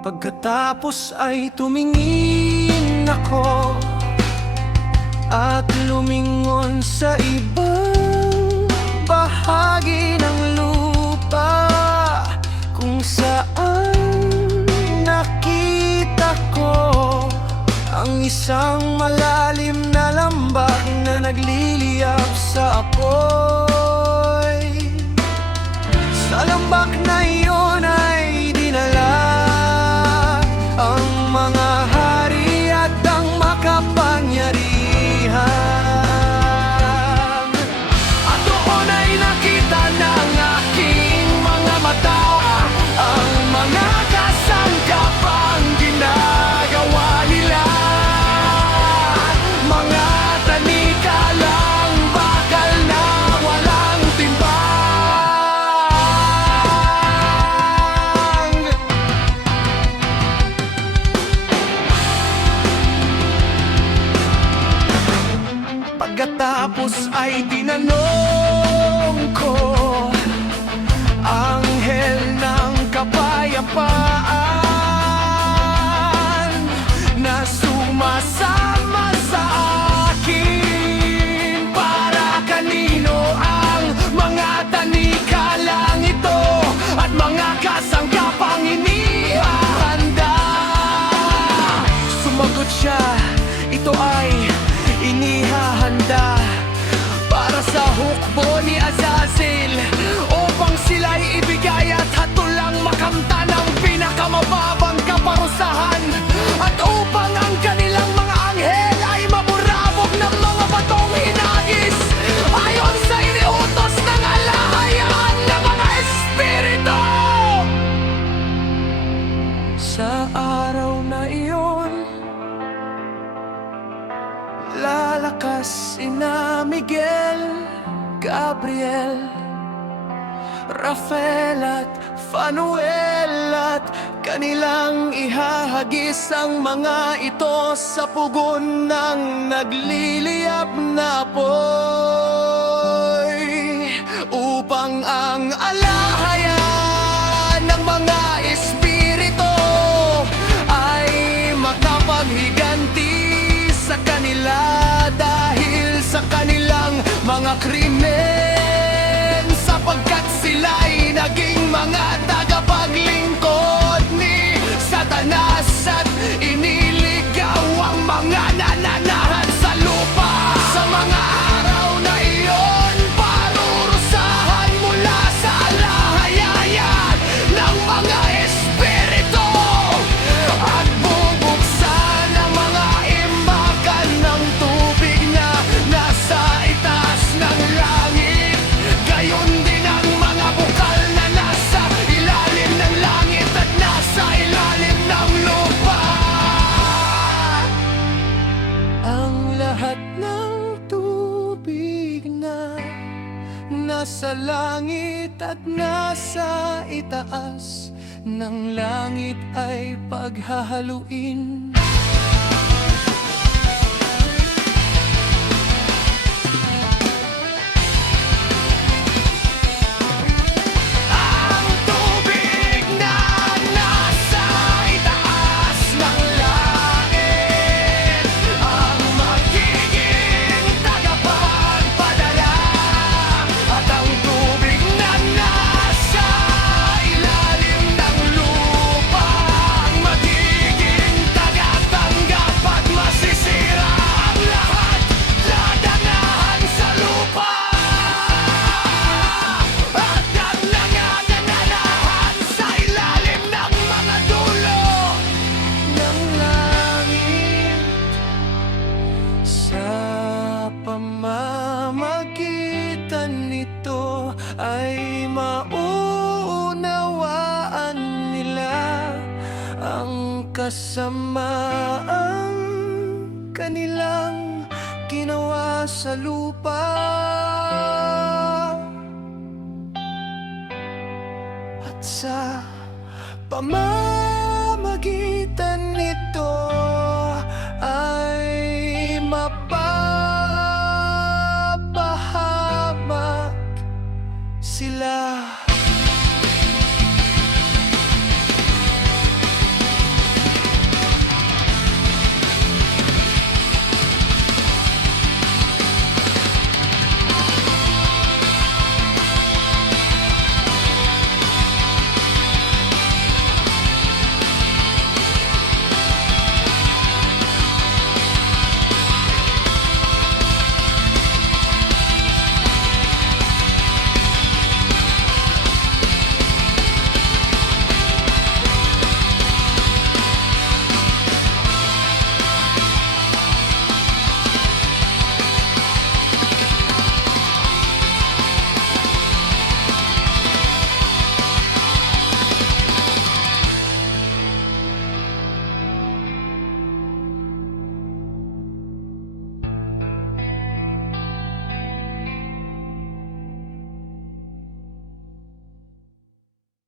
Pagkatapos ay tumingin ako at lumingon sa ibang bahagi ng lupa, kung saan nakita ko ang isang malalim na lambak na nagliliyab sa apoy. Sa lambak na iyon ay dinala ang mga hari at ang makapangyarihan. At doon ay nakita ng aking mga mata ang mga kasangkapang ginagawa nila. Mga tanikalang bakal na walang timbang. Pagkatapos ay tinanong ko anghel ng kapayapaan na sumasama sa akin. Para kanino ang mga tanikalang ito at mga kasangkapang inihahanda? Sumagot siya, ito ay inihahanda para sa hukbo ni Azazel, upang sila'y ibigay at hatulang makamta ng pinakamababang kaparusahan, at upang ang kanilang mga anghel ay maburabog ng mga batong hinagis ayon sa iniutos ng alahayaan ng mga espiritu. Sa araw na iyon, lalakas sina Miguel, Gabriel, Rafael at Fanuel, at kanilang ihahagis ang mga ito sa pugon ng nagliliyab na apoy, upang ang alahayaan ng mga espiritu ay makapaghiganti sa kanila dahil sa kanilang mga krimen, sapagkat sila'y naging mga tagapaglingkod ni Satanas at iniligaw ang mga nananahan sa lupa. Sa mga araw na iyon, parurusahan mula sa alahayan ng mga espiritu, at bubuksan ang mga imbakan ng tubig na nasa itaas ng langit. Gayon din ang mga bukal na nasa ilalim ng langit at nasa ilalim ng lupa. Ang lahat ng tubig na nasa langit at nasa itaas ng langit ay paghahaluin. Ang tubig na nasa itaas ng langit ang magiging tagapagpadala, at ang tubig na nasa ilalim ng lupa ang magiging tagatanggap at masisira ang lahat na danahan sa lupa. At ang nangananahan sa ilalim ng mga dulo ng langit, sa pamamagitan nito ay mauunawaan nila ang kasamaang kanilang ginawa sa lupa. At sa pamamagitan nito